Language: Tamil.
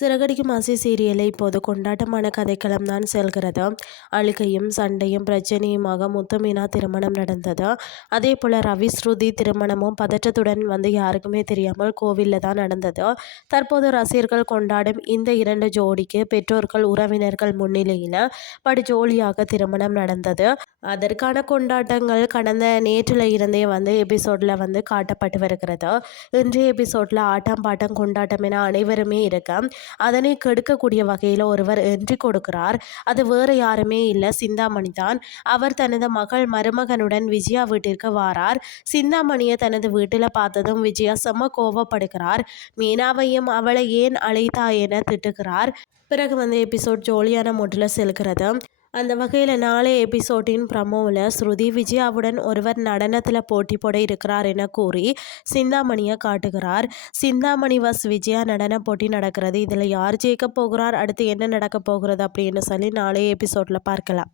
சிறகடிக்கும் ஆசை சீரியலை இப்போது கொண்டாட்டமான கதைக்களம் தான் செல்கிறது. அழுகையும் சண்டையும் பிரச்சனையுமாக முத்துமீனா திருமணம் நடந்தது. அதே போல் ரவி ஸ்ருதி திருமணமும் பதற்றத்துடன் யாருக்குமே தெரியாமல் கோவிலில் தான் நடந்தது. தற்போது ரசிகர்கள் கொண்டாடும் இந்த இரண்டு ஜோடிக்கு பெற்றோர்கள் உறவினர்கள் முன்னிலையில் படு ஜோலியாக திருமணம் நடந்தது. அதற்கான கொண்டாட்டங்கள் கடந்த நேற்றில் இருந்தே எபிசோடில் காட்டப்பட்டு வருகிறது. இன்றைய எபிசோடில் ஆட்டம் பாட்டம் கொண்டாட்டம் என அனைவருமே இருக்க அதனை கெடுக்கக்கூடிய வகையில் ஒருவர் என்ட்ரி கொடுக்கிறார். அது வேறு யாருமே இல்லை, சிந்தாமணி தான். அவர் தனது மகள் மருமகனுடன் விஜயா வீட்டிற்கு வாரார். சிந்தாமணியை தனது வீட்டில் பார்த்ததும் விஜயா செம்ம கோவப்படுகிறார். மீனாவையும் அவளை ஏன் அழைத்தா என திட்டுகிறார். பிறகு எபிசோட் ஜோலியான மூட்டில் செல்கிறது. அந்த வகையில் நாளைய எபிசோடின் ப்ரமோவில் ஸ்ருதி விஜயாவுடன் ஒருவர் நடனத்தில் போட்டி போட இருக்கிறார் என கூறி சிந்தாமணியை காட்டுகிறார். சிந்தாமணி வஸ் விஜயா நடன போட்டி நடக்கிறது. இதில் யார் ஜெயிக்க போகிறார், அடுத்து என்ன நடக்க போகிறது அப்படின்னு சொல்லி நாளைய எபிசோடில் பார்க்கலாம்.